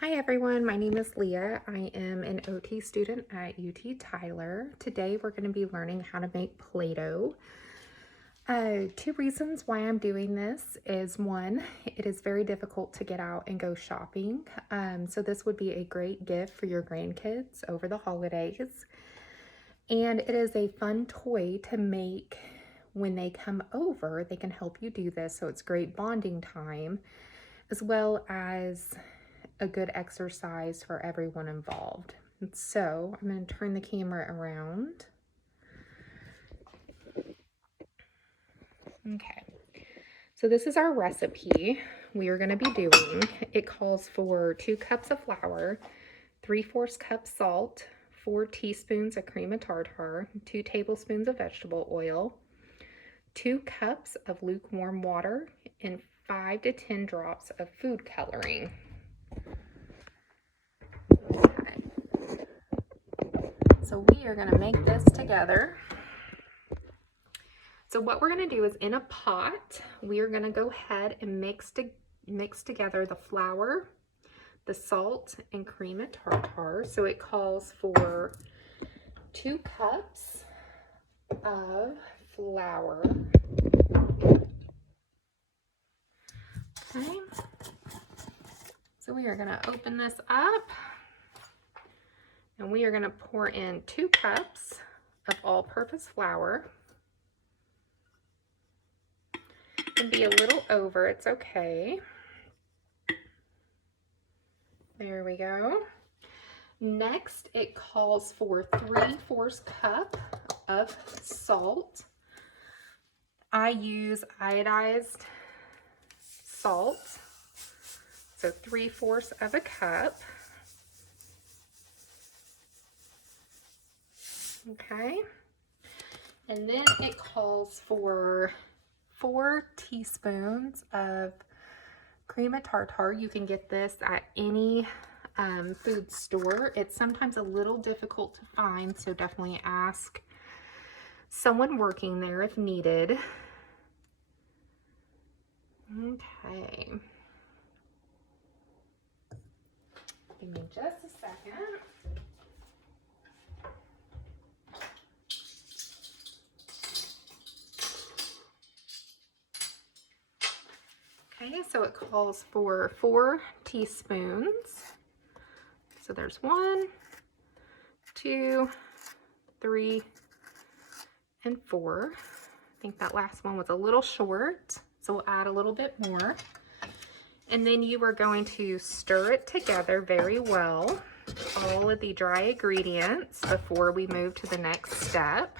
Hi everyone, my name is Leah. I am an OT student at UT Tyler. Today we're going to be learning how to make Play-Doh. Two reasons why I'm doing this is one, it is very difficult to get out and go shopping. So this would be a great gift for your grandkids over the holidays. And it is a fun toy to make when they come over. They can help you do this, so it's great bonding time, as well as a good exercise for everyone involved. And so I'm going to turn the camera around. Okay, so this is our recipe we are going to be doing. It calls for 2 cups of flour, 3/4 cup salt, 4 teaspoons of cream of tartar, 2 tablespoons of vegetable oil, 2 cups of lukewarm water, and 5 to 10 drops of food coloring. So we are going to make this together. So what we're going to do is in a pot, we are going to go ahead and mix together the flour, the salt, and cream of tartar. So it calls for 2 cups of flour. Okay. So we are going to open this up. And we are going to pour in 2 cups of all-purpose flour. It can be a little over, it's okay. There we go. Next, it calls for 3/4 cup of salt. I use iodized salt, so 3/4 of a cup. Okay, and then it calls for 4 teaspoons of cream of tartar. You can get this at any food store. It's sometimes a little difficult to find, so definitely ask someone working there if needed. Okay. Give me just a second. Okay, so it calls for 4 teaspoons. So there's 1, 2, 3, and 4. I think that last one was a little short, so we'll add a little bit more. And then you are going to stir it together very well, all of the dry ingredients, before we move to the next step.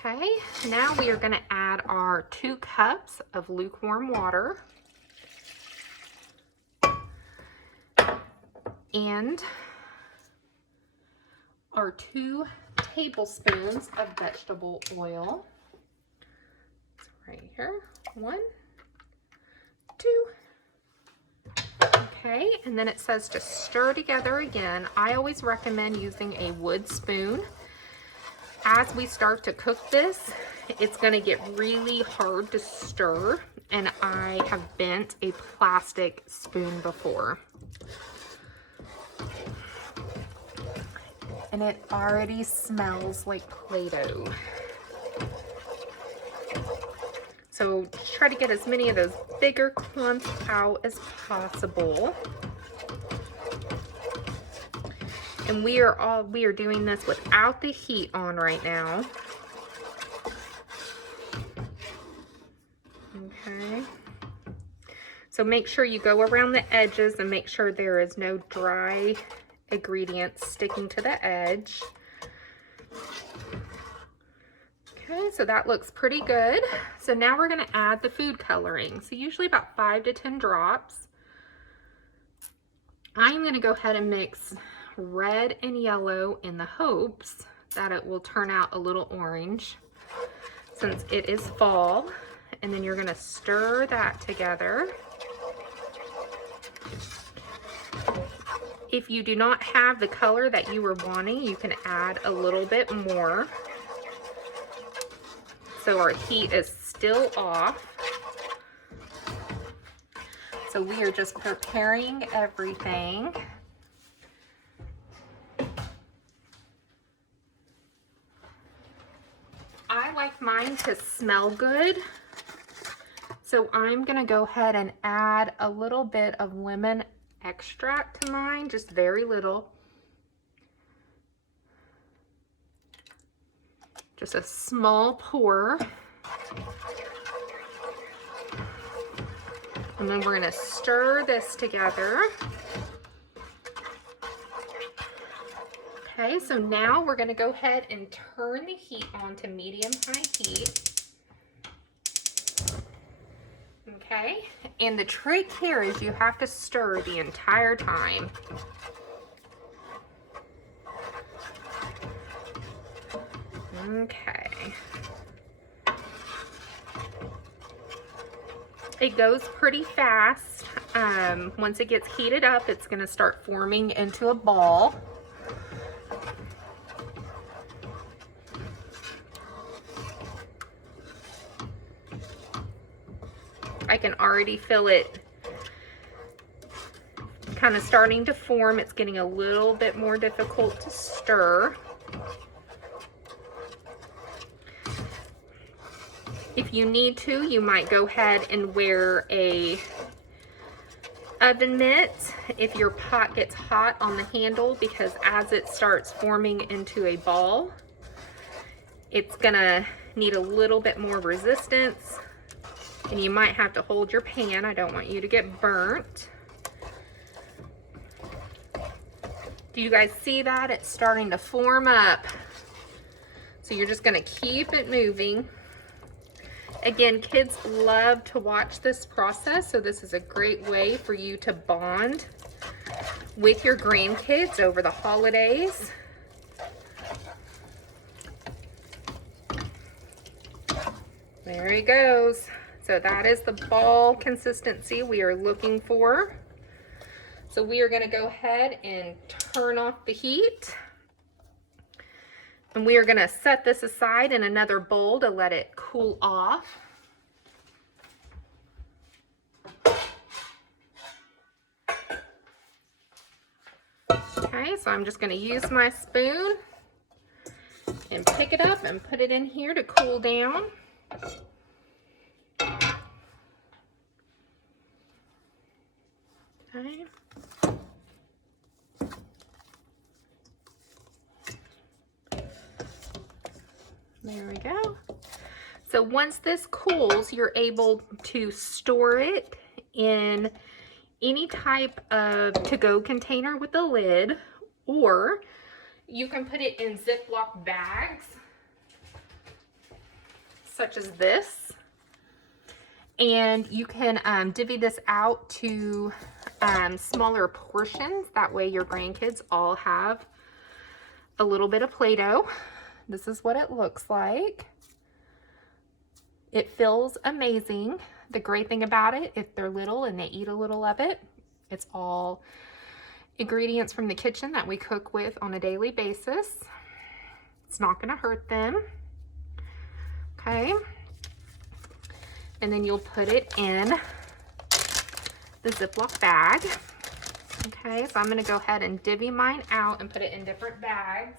Okay, now we are going to add our 2 cups of lukewarm water and our 2 tablespoons of vegetable oil. It's right here. 1, 2. Okay, and then it says to stir together again. I always recommend using a wood spoon. As we start to cook this, it's going to get really hard to stir, and I have bent a plastic spoon before. And it already smells like Play-Doh. So try to get as many of those bigger clumps out as possible. And we are doing this without the heat on right now. Okay. So make sure you go around the edges and make sure there is no dry ingredients sticking to the edge. Okay, so that looks pretty good. So now we're going to add the food coloring. So usually about 5 to 10 drops. I'm going to go ahead and mix red and yellow in the hopes that it will turn out a little orange since it is fall. And then you're going to stir that together. If you do not have the color that you were wanting, you can add a little bit more. so our heat is still off. So we are just preparing everything. I like mine to smell good, so I'm gonna go ahead and add a little bit of lemon extract to mine, just very little. Just a small pour. And then we're gonna stir this together. Okay, so now we're gonna go ahead and turn the heat on to medium-high heat. Okay, and the trick here is you have to stir the entire time. Okay. It goes pretty fast. Once it gets heated up, it's going to start forming into a ball. I can already feel it kind of starting to form. It's getting a little bit more difficult to stir. If you need to, you might go ahead and wear a oven mitt if your pot gets hot on the handle, because as it starts forming into a ball, it's gonna need a little bit more resistance, and you might have to hold your pan. I don't want you to get burnt. Do you guys see that? It's starting to form up. So you're just gonna keep it moving. Again, kids love to watch this process, so this is a great way for you to bond with your grandkids over the holidays. There he goes. So that is the ball consistency we are looking for. So we are going to go ahead and turn off the heat. And we are going to set this aside in another bowl to let it cool off. Okay, so I'm just going to use my spoon and pick it up and put it in here to cool down. Okay. There we go. So once this cools, you're able to store it in any type of to-go container with a lid, or you can put it in Ziploc bags, such as this. And you can divvy this out to smaller portions. That way your grandkids all have a little bit of Play-Doh. This is what it looks like. It feels amazing. The great thing about it, if they're little and they eat a little of it, it's all ingredients from the kitchen that we cook with on a daily basis. It's not going to hurt them. Okay. And then you'll put it in the Ziploc bag. Okay, so I'm going to go ahead and divvy mine out and put it in different bags.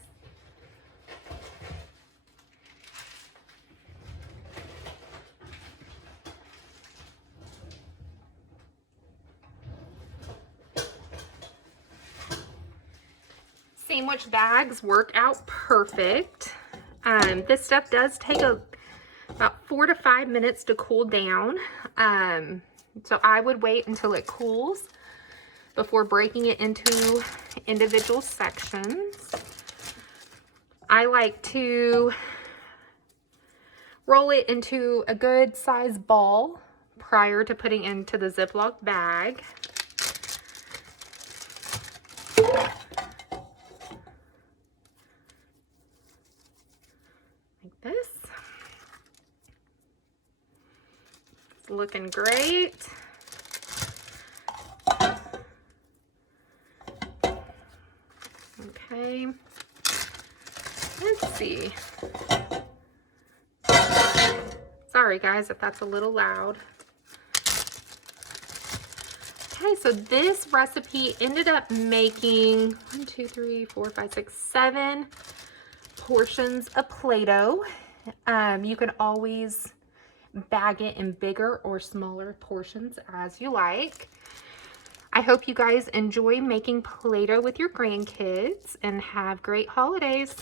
Sandwich bags work out perfect. This stuff does take about 4 to 5 minutes to cool down. So I would wait until it cools before breaking it into individual sections. I like to roll it into a good sized ball prior to putting into the Ziploc bag. Like this. It's looking great. Okay. Let's see. Sorry guys if that's a little loud. Okay, so this recipe ended up making 1, 2, 3, 4, 5, 6, 7 portions of Play-Doh. You can always bag it in bigger or smaller portions as you like. I hope you guys enjoy making Play-Doh with your grandkids and have great holidays.